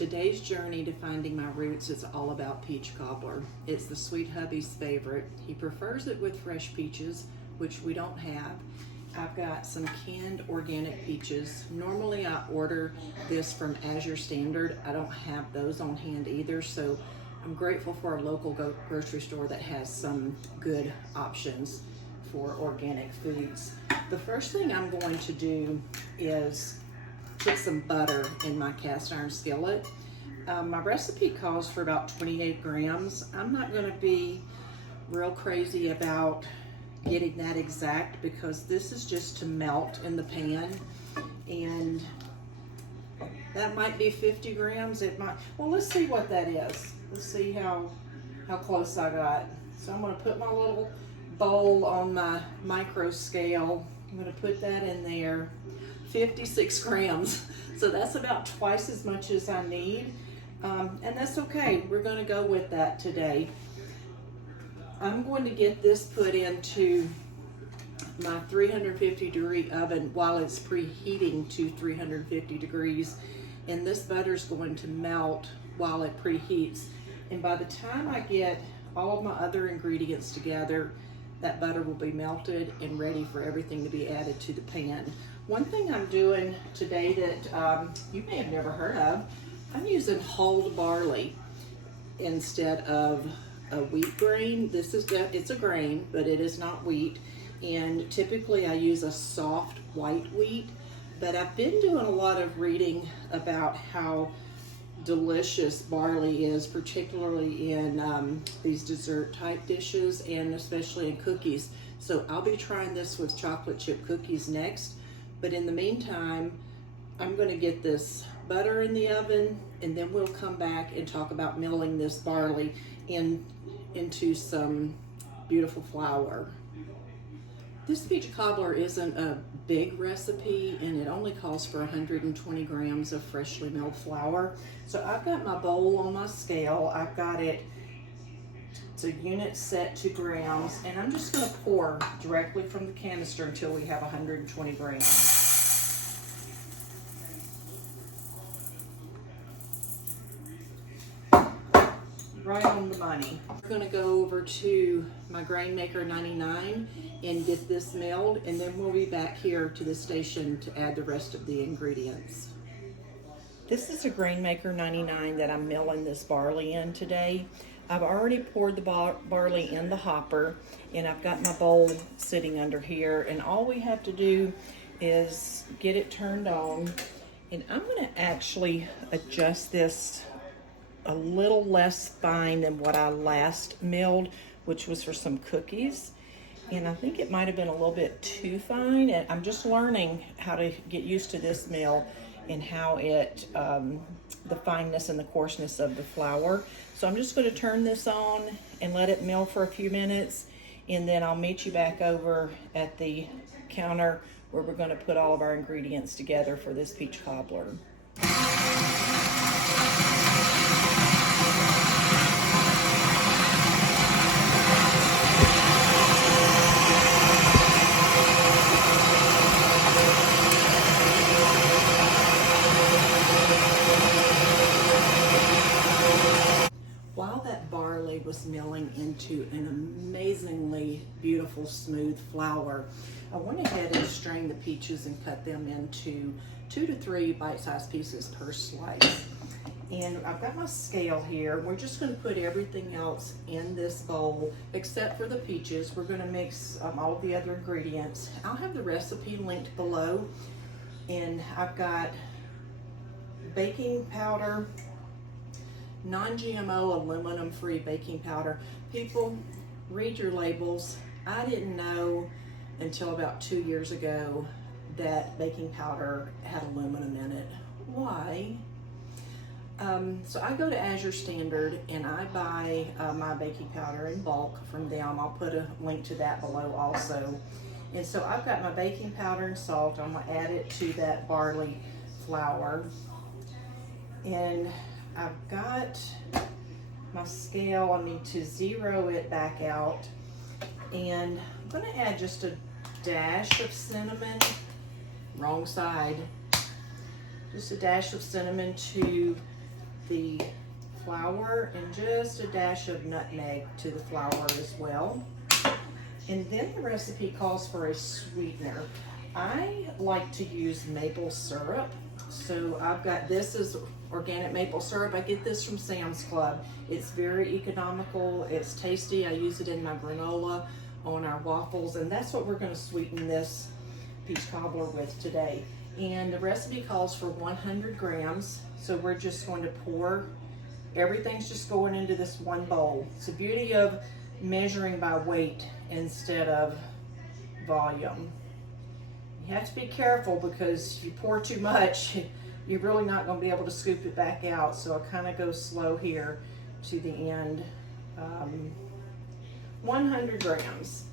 Today's journey to finding my roots is all about peach cobbler. It's the sweet hubby's favorite. He prefers it with fresh peaches, which we don't have. I've got some canned organic peaches. Normally I order this from Azure Standard. I don't have those on hand either, so I'm grateful for a local grocery store that has some good options for organic foods. The first thing I'm going to do is put some butter in my cast iron skillet. My recipe calls for about 28 grams. I'm not going to be real crazy about getting that exact because this is just to melt in the pan, and that might be 50 grams. It might, well, let's see what that is. Let's see how close I got. So I'm going to put my little bowl on my micro scale. I'm going to put that in there. 56 grams. So that's about twice as much as I need. And that's okay. We're going to go with that today. I'm going to get this put into my 350 degree oven while it's preheating to 350 degrees. And this butter is going to melt while it preheats. And by the time I get all of my other ingredients together, that butter will be melted and ready for everything to be added to the pan. One thing I'm doing today that you may have never heard of, I'm using whole barley instead of a wheat grain. It's a grain, but it is not wheat. And typically I use a soft white wheat, but I've been doing a lot of reading about how delicious barley is, particularly in these dessert type dishes and especially in cookies. So I'll be trying this with chocolate chip cookies next. But in the meantime, I'm going to get this butter in the oven, and then we'll come back and talk about milling this barley into some beautiful flour. This peach cobbler isn't a big recipe, and it only calls for 120 grams of freshly milled flour. So I've got my bowl on my scale. I've got it to unit set to grams, and I'm just going to pour directly from the canister until we have 120 grams. Right on the money. I'm going to go over to my Grain Maker 99 and get this milled, and then we'll be back here to the station to add the rest of the ingredients. This is a Grain Maker 99 that I'm milling this barley in today. I've already poured the barley in the hopper, and I've got my bowl sitting under here, and all we have to do is get it turned on. And I'm going to actually adjust this a little less fine than what I last milled, which was for some cookies. And I think it might have been a little bit too fine, and I'm just learning how to get used to this mill and how it, the fineness and the coarseness of the flour. So I'm just going to turn this on and let it mill for a few minutes, and then I'll meet you back over at the counter where we're going to put all of our ingredients together for this peach cobbler. While that barley was milling into an amazingly beautiful smooth flour, I went ahead and strained the peaches and cut them into 2 to 3 bite-sized pieces per slice. And I've got my scale here. We're just going to put everything else in this bowl except for the peaches. We're going to mix all of the other ingredients. I'll have the recipe linked below. And I've got baking powder, non-GMO aluminum-free baking powder. People, read your labels. I didn't know until about 2 years ago that baking powder had aluminum in it. Why? So I go to Azure Standard and I buy my baking powder in bulk from them. I'll put a link to that below also. And so I've got my baking powder and salt. I'm going to add it to that barley flour. And I've got my scale. I need to zero it back out. And I'm going to add just a dash of cinnamon. Wrong side. Just a dash of cinnamon to the flour and just a dash of nutmeg to the flour as well. And then the recipe calls for a sweetener. I like to use maple syrup. So I've got, this is organic maple syrup. I get this from Sam's Club. It's very economical, it's tasty. I use it in my granola, on our waffles, and that's what we're gonna sweeten this peach cobbler with today. And the recipe calls for 100 grams. So we're just going to pour, everything's just going into this one bowl. It's the beauty of measuring by weight instead of volume. You have to be careful because if you pour too much, you're really not going to be able to scoop it back out. So I kind of go slow here to the end. 100 grams.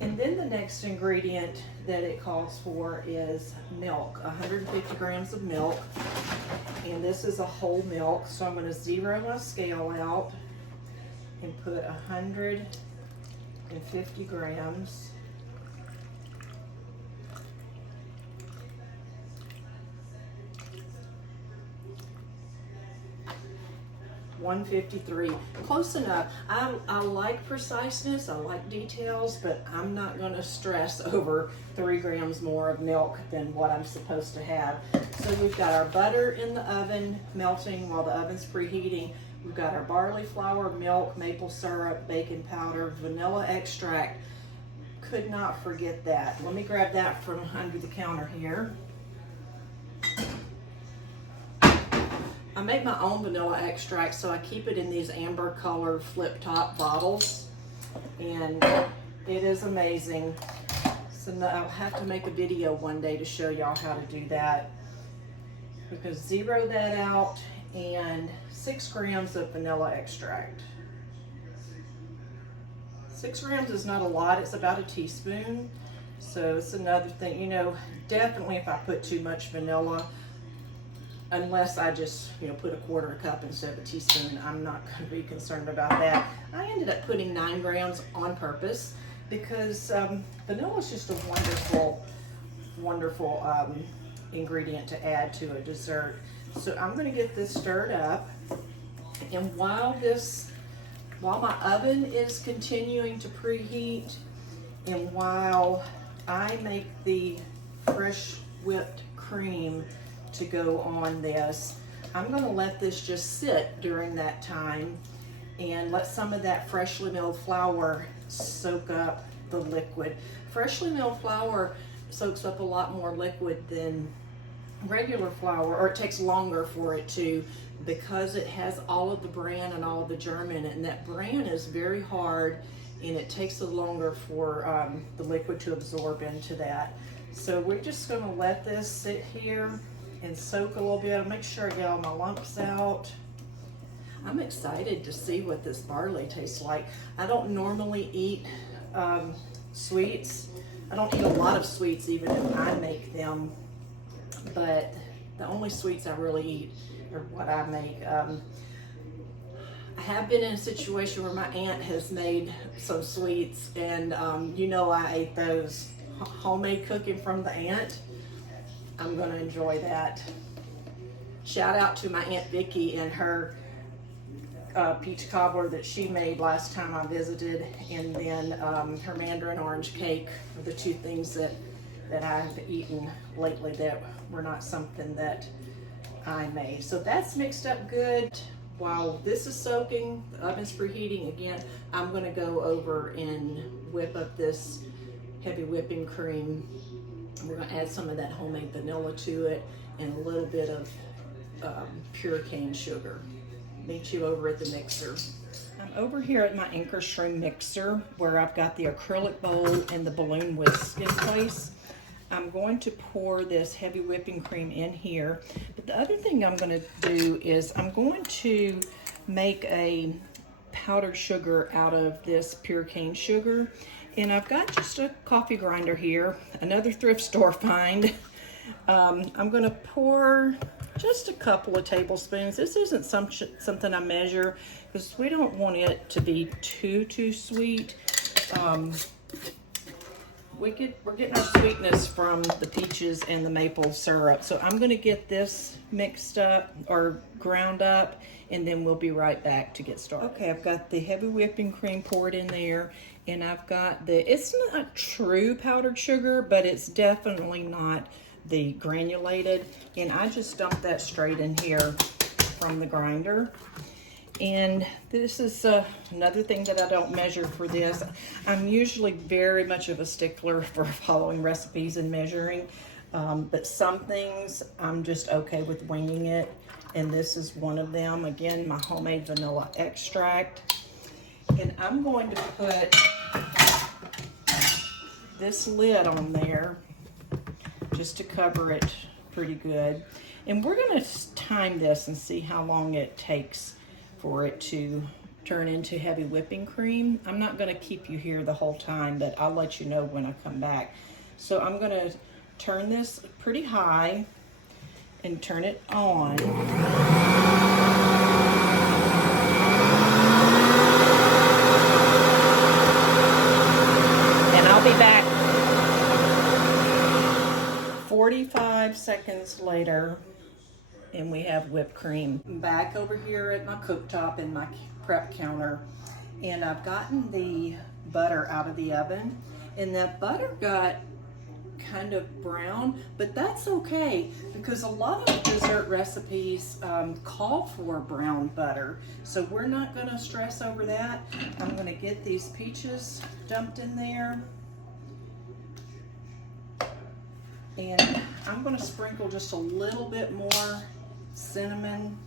And then the next ingredient that it calls for is milk, 150 grams of milk. And this is a whole milk, so I'm going to zero my scale out and put 150 grams. 153, close enough. I like preciseness, I like details, but I'm not going to stress over 3 grams more of milk than what I'm supposed to have. So we've got our butter in the oven melting while the oven's preheating. We've got our barley flour, milk, maple syrup, baking powder, vanilla extract. Could not forget that. Let me grab that from under the counter here. I make my own vanilla extract, so I keep it in these amber colored flip top bottles, and it is amazing. So I'll have to make a video one day to show y'all how to do that. Because zero that out, and 6 grams of vanilla extract. 6 grams is not a lot, it's about a teaspoon. So it's another thing, you know, definitely if I put too much vanilla, unless I just, you know, put a 1/4 cup instead of a teaspoon, I'm not going to be concerned about that. I ended up putting 9 grams on purpose because vanilla is just a wonderful, wonderful ingredient to add to a dessert. So I'm going to get this stirred up, and while my oven is continuing to preheat, and while I make the fresh whipped cream to go on this, I'm going to let this just sit during that time and let some of that freshly milled flour soak up the liquid. Freshly milled flour soaks up a lot more liquid than regular flour, or it takes longer for it to, because it has all of the bran and all of the germ in it, and that bran is very hard and it takes a longer for the liquid to absorb into that. So we're just going to let this sit here and soak a little bit. I'll make sure I get all my lumps out. I'm excited to see what this barley tastes like. I don't normally eat sweets. I don't eat a lot of sweets even if I make them, but the only sweets I really eat are what I make. I have been in a situation where my aunt has made some sweets, and you know, I ate those. Homemade cooking from the aunt, I'm going to enjoy that. Shout out to my Aunt Vicky and her peach cobbler that she made last time I visited, and then her mandarin orange cake are the 2 things that I've eaten lately that were not something that I made. So that's mixed up good. While this is soaking, the oven's preheating again, I'm going to go over and whip up this heavy whipping cream. We're going to add some of that homemade vanilla to it and a little bit of pure cane sugar. Meet you over at the mixer. I'm over here at my Anchor Shroom mixer where I've got the acrylic bowl and the balloon whisk in place. I'm going to pour this heavy whipping cream in here. But the other thing I'm going to do is I'm going to make a powdered sugar out of this pure cane sugar. And I've got just a coffee grinder here, another thrift store find. I'm going to pour just a couple of tablespoons. This isn't something I measure because we don't want it to be too sweet. we're getting our sweetness from the peaches and the maple syrup. So I'm gonna get this mixed up or ground up, and then we'll be right back to get started. Okay, I've got the heavy whipping cream poured in there, and I've got it's not true powdered sugar, but it's definitely not the granulated. And I just dumped that straight in here from the grinder. And this is another thing that I don't measure for this. I'm usually very much of a stickler for following recipes and measuring, but some things I'm just okay with winging it, and this is one of them. Again, my homemade vanilla extract. And I'm going to put this lid on there just to cover it pretty good. And we're gonna time this and see how long it takes for it to turn into heavy whipping cream. I'm not gonna keep you here the whole time, but I'll let you know when I come back. So I'm gonna turn this pretty high and turn it on. And I'll be back 45 seconds later, and we have whipped cream. I'm back over here at my cooktop and my prep counter, and I've gotten the butter out of the oven, and that butter got kind of brown, but that's okay because a lot of dessert recipes call for brown butter, so we're not going to stress over that. I'm going to get these peaches dumped in there, and I'm going to sprinkle just a little bit more cinnamon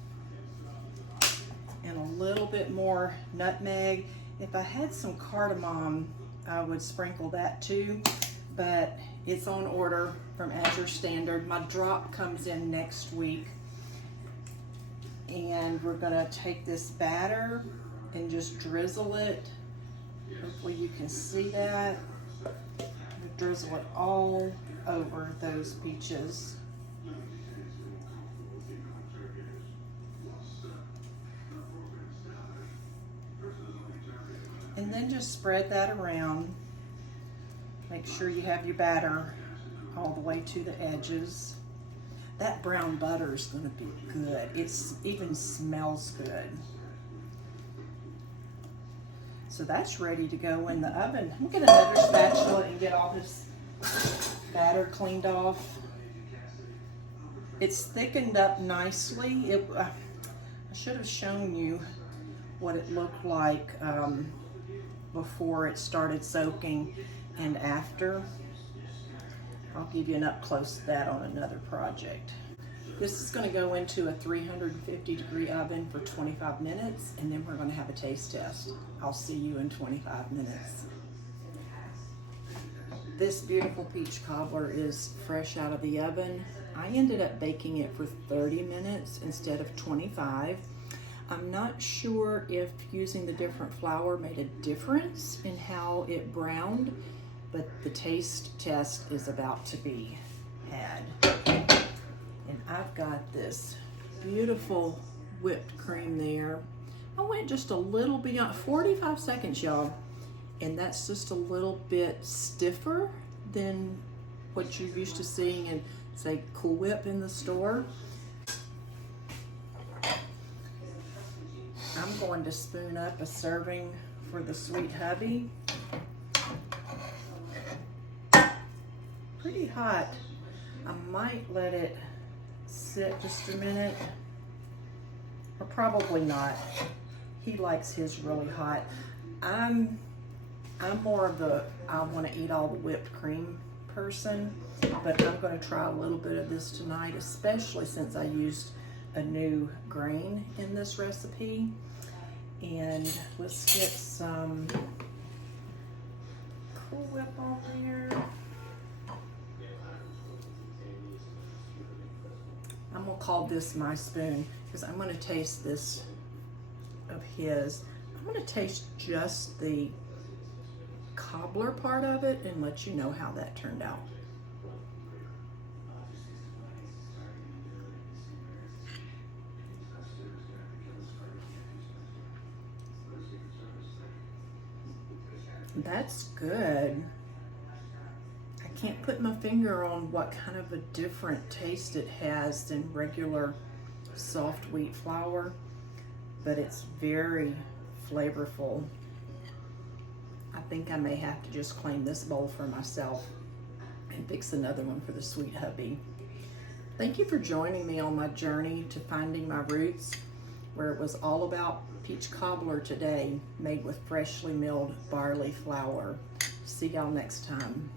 and a little bit more nutmeg. If I had some cardamom, I would sprinkle that too, but it's on order from Azure Standard. My drop comes in next week, and we're gonna take this batter and just drizzle it. Hopefully you can see that. Drizzle it all over those peaches. And then just spread that around. Make sure you have your batter all the way to the edges. That brown butter is going to be good. It even smells good. So that's ready to go in the oven. I'm going to get another spatula and get all this batter cleaned off. It's thickened up nicely. I should have shown you what it looked like before it started soaking and after. I'll give you an up close of that on another project. This is going to go into a 350-degree oven for 25 minutes, and then we're going to have a taste test. I'll see you in 25 minutes. This beautiful peach cobbler is fresh out of the oven. I ended up baking it for 30 minutes instead of 25. I'm not sure if using the different flour made a difference in how it browned, but the taste test is about to be had. And I've got this beautiful whipped cream there. I went just a little beyond 45 seconds, y'all, and that's just a little bit stiffer than what you're used to seeing in, say, Cool Whip in the store. I'm going to spoon up a serving for the sweet hubby. Pretty hot. I might let it sit just a minute, or probably not. He likes his really hot. I'm more of the I want to eat all the whipped cream person, but I'm going to try a little bit of this tonight, especially since I used a new grain in this recipe. And let's get some Cool Whip on there. I'm gonna call this my spoon because I'm gonna taste this of his. I'm gonna taste just the cobbler part of it and let you know how that turned out. That's good. can't put my finger on what kind of a different taste it has than regular soft wheat flour, but it's very flavorful. I think I may have to just claim this bowl for myself and fix another one for the sweet hubby. Thank you for joining me on my journey to finding my roots, where it was all about peach cobbler today, made with freshly milled barley flour. See y'all next time.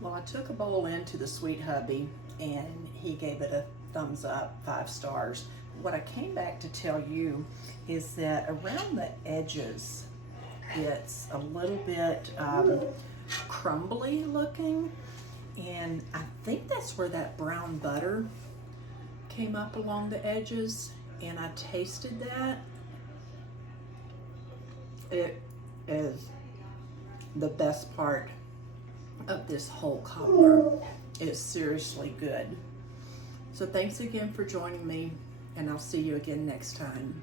Well, I took a bowl into the sweet hubby and he gave it a thumbs up, 5 stars. What I came back to tell you is that around the edges, it's a little bit crumbly looking, and I think that's where that brown butter came up along the edges, and I tasted that. It is the best part of this whole cobbler. It's seriously good. So thanks again for joining me, and I'll see you again next time.